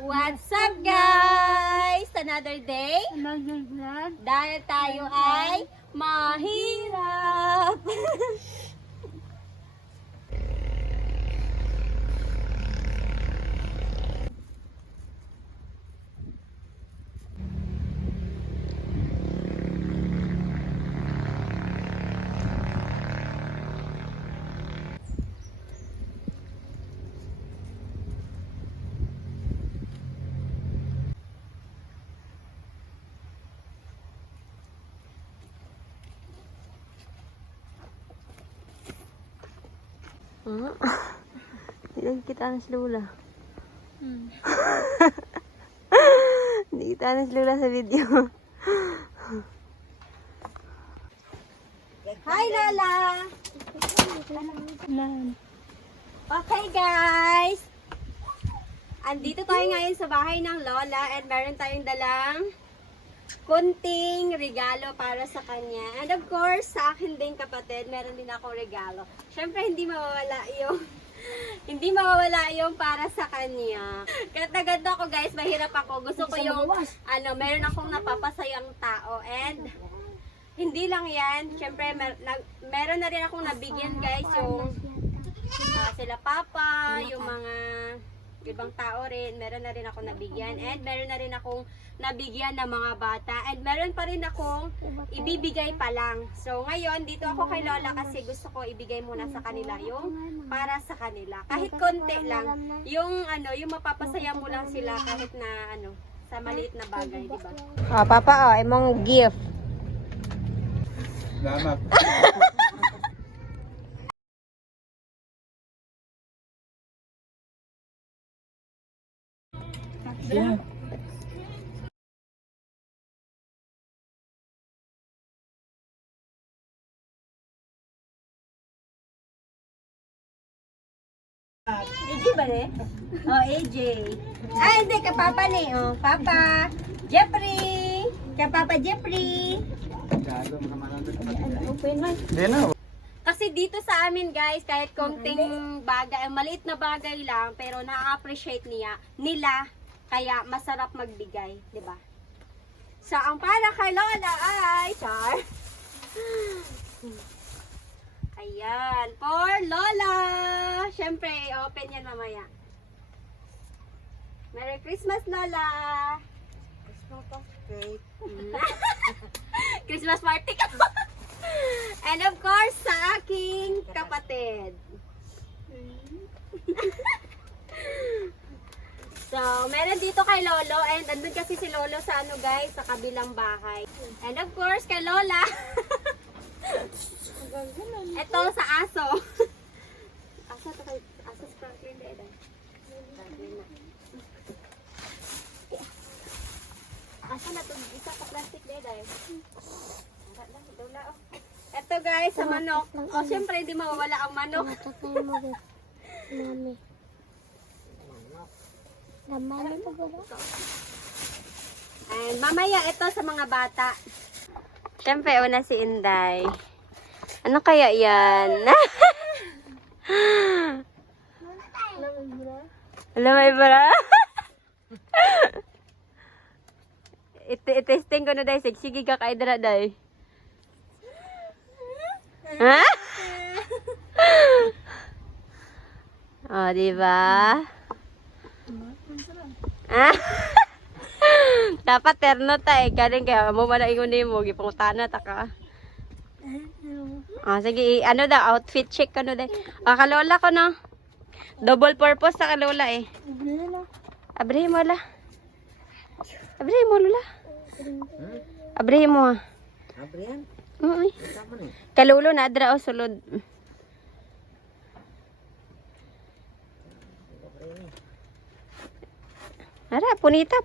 What's up guys? Another day? Another vlog. Dahil tayo ay mahirap. Hindi kita na si Lola. Hindi kita na si Lola sa video. Hi Lola! Okay guys! Andito tayo ngayon sa bahay ng Lola and meron tayong dalang kunting regalo para sa kanya. And of course, sa akin din kapatid, meron din akong regalo. Siyempre, hindi mawawala yung para sa kanya. Ganda-ganda ako guys, mahirap ako. Gusto ko yung, meron akong napapasayang tao. And, hindi lang yan. Siyempre, meron na rin akong nabigyan guys, yung sila papa, yung mga ibang tao rin, meron na rin ako nabigyan, and meron na rin akong nabigyan ng mga bata, and meron pa rin akong ibibigay pa lang. So ngayon, dito ako kay Lola kasi gusto ko ibigay muna sa kanila yung para sa kanila. Kahit konti lang, yung yung mapapasaya mo lang sila kahit na sa maliit na bagay, di ba? Oh, papa, imong gift. Salamat. Yeah. AJ ba rin? Oh, AJ. Ah, hindi. Kapapa ni. Oh, Papa. Jeffrey. Kapapa Jeffrey. Hindi na. Kasi dito sa amin guys, kahit konting bagay, maliit na bagay lang, pero na-appreciate nila, kaya masarap magbigay, di ba? So, ang para kay Lola ay, char. Ayan, for Lola. Syempre, open yan mamaya. Merry Christmas, Lola. Christmas party ka. And of course, sa aking kapatid. So, meron dito kay Lolo. And andun kasi si Lolo sa guys, sa kabilang bahay. And of course, kay Lola. Ito sa aso. Aso to kay aso sa Franklin din. Aso na to, isa ka plastic din. Ito guys, sa manok. O, syempre, hindi mawawala ang manok. And mamaya, ito sa mga bata. Syempre, una si Inday. Ano kaya yan? Alam mo ba? I-testing ko na dahil. Sige ka kaidra dahil. Ha? Oh, diba? Ah? Dapat terno ta eh. Kaling kaya mo manaingon mo. Gipangutana ta ka. Ah, sige. Ano daw? Outfit check ka no dahil. Ah, kalola ko no. Double purpose sa kalola eh. Abrihin mo la. Abrihin mo lula. Abrihin mo ah. Abrihan? Uy. Kalulo na adra o sulod. Ara, punita.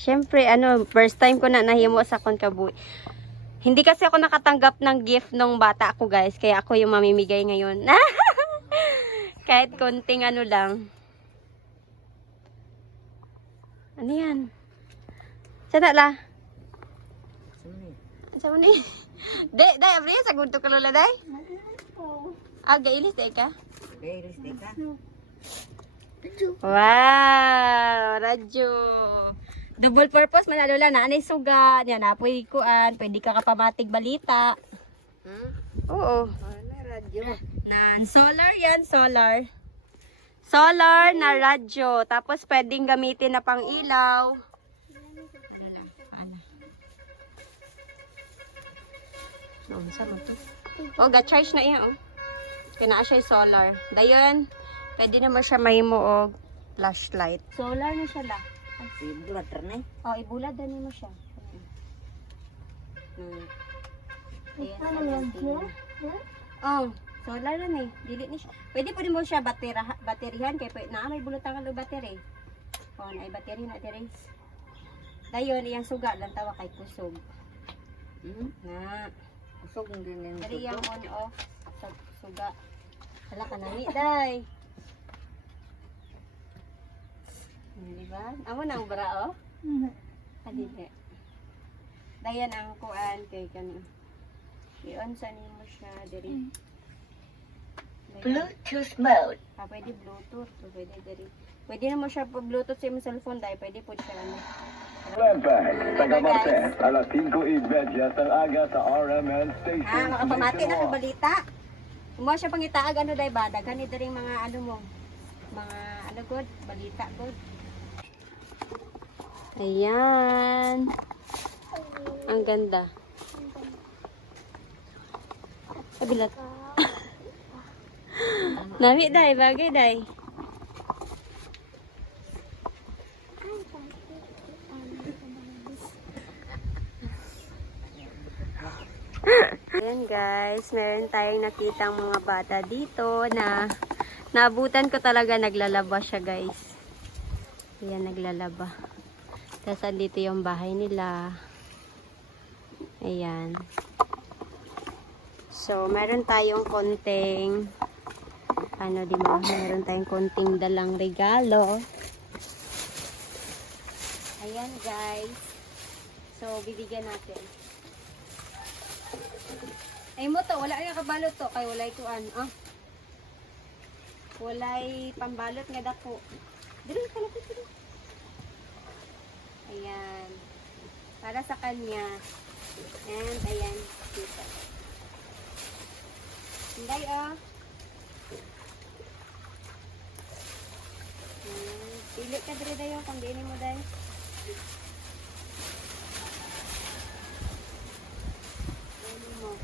Syempre, first time ko na nahimo sa konkabuhi. Hindi kasi ako nakatanggap ng gift nung bata ako guys, kaya ako yung mamimigay ngayon. Kahit konting lang. Ano yan? Sana la? Saan mo ni? Day, abriya sa gunto ka lola, day? Gailis, day ka? Gailis di ka. Wow, radyo. Double purpose man lola na anay suga. Yan na pwede kuan, pwede ka kapamatig balita. Oo. Ano, radyo? Nan solar yan, solar. Solar na radyo. Tapos pwedeng gamitin na pang ilaw. Ano sa mo to? Oh, ga-charge na iya oh. Kina siya solar. Dayon, pwede naman siya mahimo og flashlight. Solar na siya la. Bulat na eh. Oh, ibulad din mo siya. Ayan, oh, solar na eh. Dili ni siya. Pwede pa rin mo siya baterihan kay may bulatan nga battery. Oh, na battery na diri. Dayon iyang suga lang tawa kay kusog. Na Kusog din din. diri yang on off sa suga. Hala ka nami day. Di ba? Amo na ang bra oh. Adili. Dayan ang kuan kay kan. I-on sa nimo siya diri. Bluetooth mode. Pwede Bluetooth, pwede diri. Pwede na mo siya po Bluetooth sa imong cellphone dai, pwede po siya ano. Lampas, taga Martes, alas 5:30 ng aga sa RMN Station. Makapamati na kang balita. Mo siya pangitaag ano dai ba? Daghan ni diri mga ano mo. Mga ano good, balita good. Ayan. Ang ganda. Kabilat. Nami day, bagay day. Ayan guys, meron tayong nakitang mga bata dito na naabutan ko talaga naglalaba siya guys. Ayan, naglalaba. Tapos andito yung bahay nila. Ayan. So, meron tayong konting ano, di ba? Meron tayong konting dalang regalo. Ayan guys. So, bibigyan natin. Ay mo to, wala yung kabalot to. Kay walay kuan. Walay pambalot nga dako. Dili ka lapit dito. Ayan. Para sa kanya. And ayan. Dito. Hinday oh. Pili ka dito dayo kung diinin mo dahil. Diinin mo.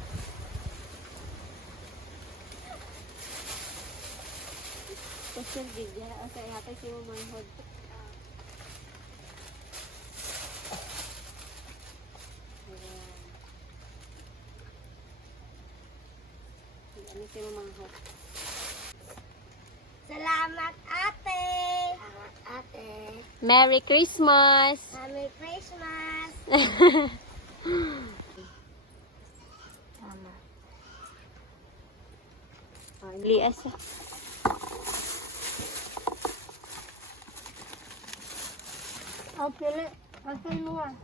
Special video. Okay, hatay si mo manhod. Ano si mo manhod? Salamat, ate! Salamat, ate! Merry Christmas! Merry Christmas! Tama. Lias. Okay, okay mo ah.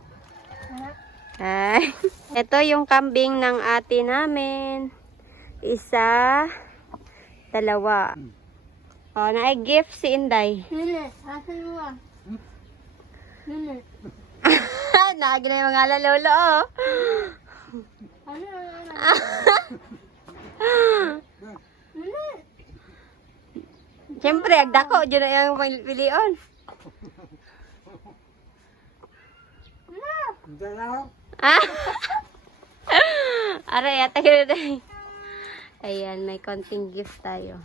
Ay, ito yung kambing ng ate namin. Isa, dalawa. Oh, na-gift si Inday. Hindi, okay mo ah. Hindi. Naagi na yung mga lalolo, oh. Ano? Hindi. Siyempre, agdako, dyan na yung pilion. Ah! Aray, yata yun tayo. Ayan, may konting gift tayo.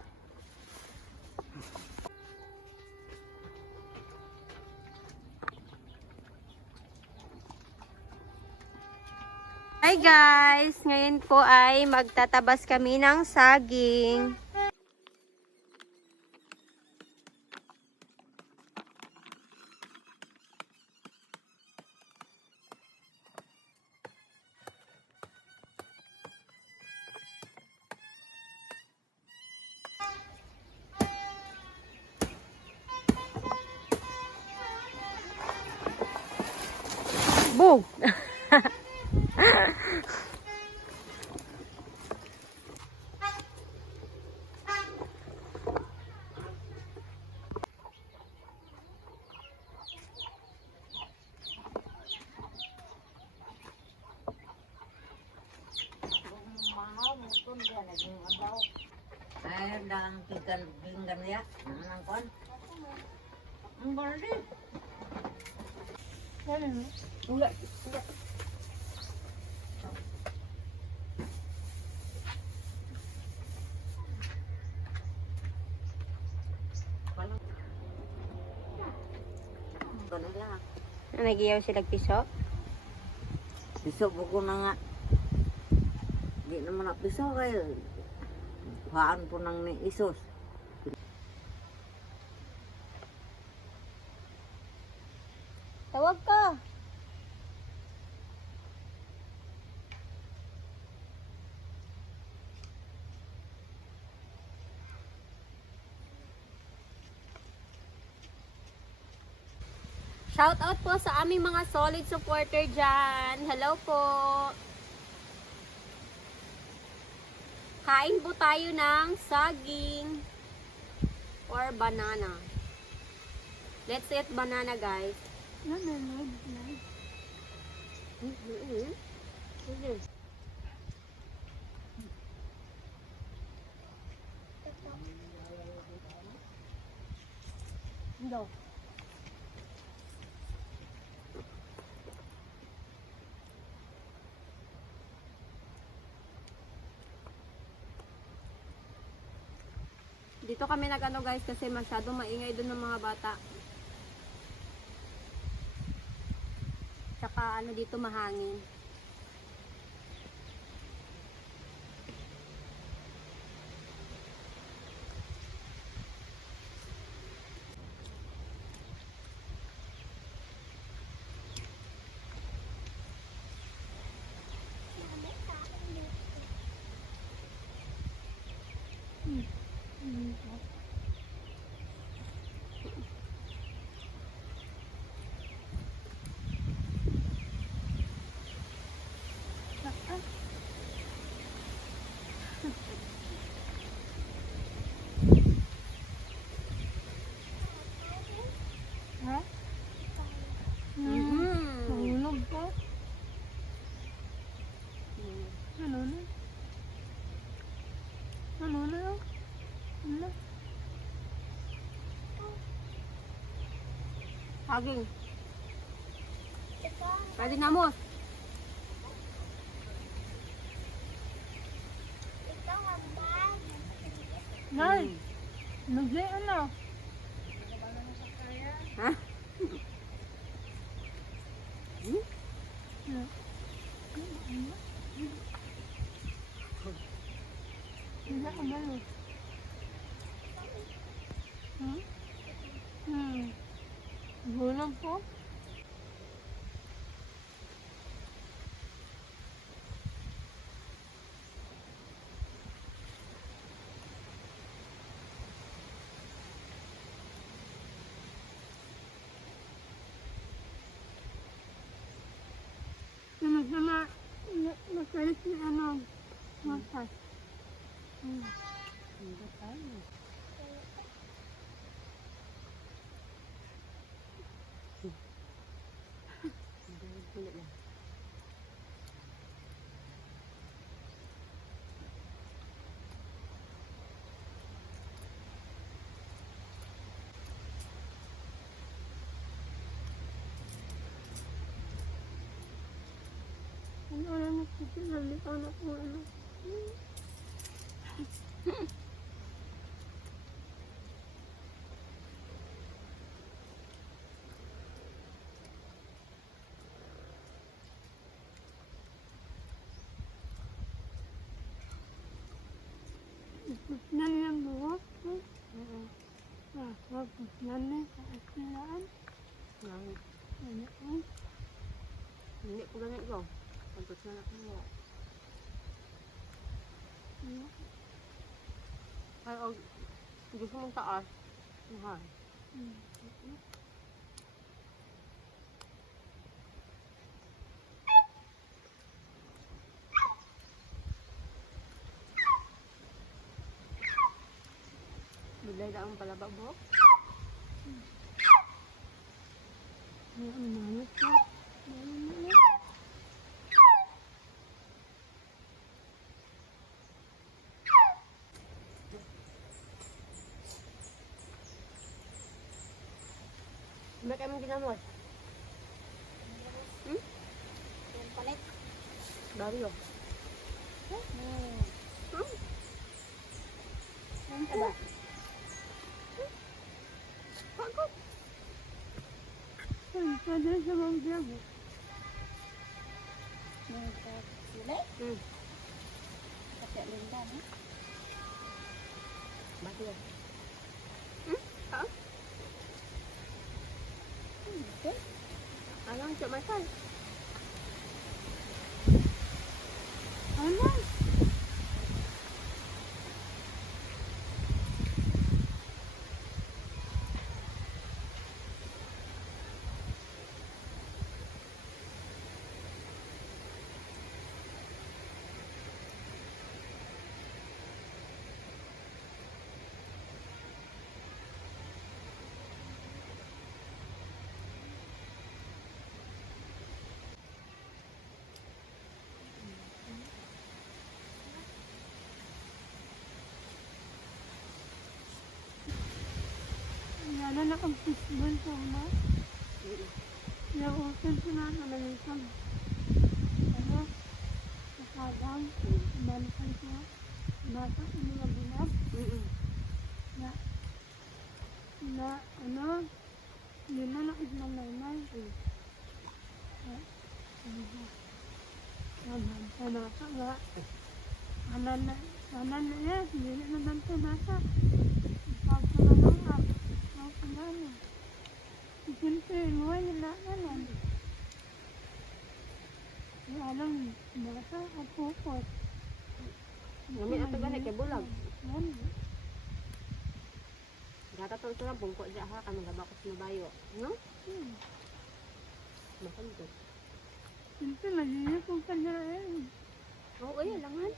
Hi guys! Ngayon po ay magtatabas kami ng saging. Boom! kon dia naging abaw. Ay dang tigal binggan ya. Nang kon. Ang balde. Ano? Enggak. Kanila. Nagiyaw sila piso. Piso po ko na nga. Di naman na piso kayo. Kuhaan po nang ni Isos. Tawag ka. Shout out po sa aming mga solid supporter dyan. Hello po. Kain po tayo ng saging or banana. Let's eat banana, guys. Nanonood na. Daw. Dito kami nag-ano guys kasi masyadong maingay doon ng mga bata. Tsaka ano dito mahangin. Ha? Mhm. Nahulog po. Nanonood. Nanonood. Ano? Saging. Pwede na mo. Nay! Nagli ano? Ha? Hindi ka malo. Gulang po. Nagkalit ni ano, masas. Ano na nagsisilalitan na po ano. Pusnan yung buhok. Pusnan na sa asilaan. Ano? Hindi ko ganit ko. Pagkot na ako mo. Ay, gusto mong taas. Mahal. Bilay na ang palaba mo. Ay, ang malas na. Ba't kami ginamos? Hmm? Yung palit. Baryo. Hmm. Hmm? Yung taba. Pagod. Pwede sa mga diyan. Yung silay. Hmm. Kasi linda, no? Baryo. Hmm? Ha? Okay. Anong cumasal? Ano? Wala na kang fishball sa una. Nausan sa mga nalalisan. Ano? Nakadang. Umalisan ko. Bata sa mga binab. Na, ano? Hindi na nakikinaymay. Sa nasa nga. Anan na yan. Hindi na naman sa nasa. Pagka na lang ako. Ako na ano. Siyempre, wala na lang. Alam, bata at pupot. Ngami ato ganit kay bulag. Yan. Gata to ito lang bungko dyan ha. Kami gabakos na bayo. No? Masagod. Siyempre, magiging kung kanya eh. Oo, yan langan.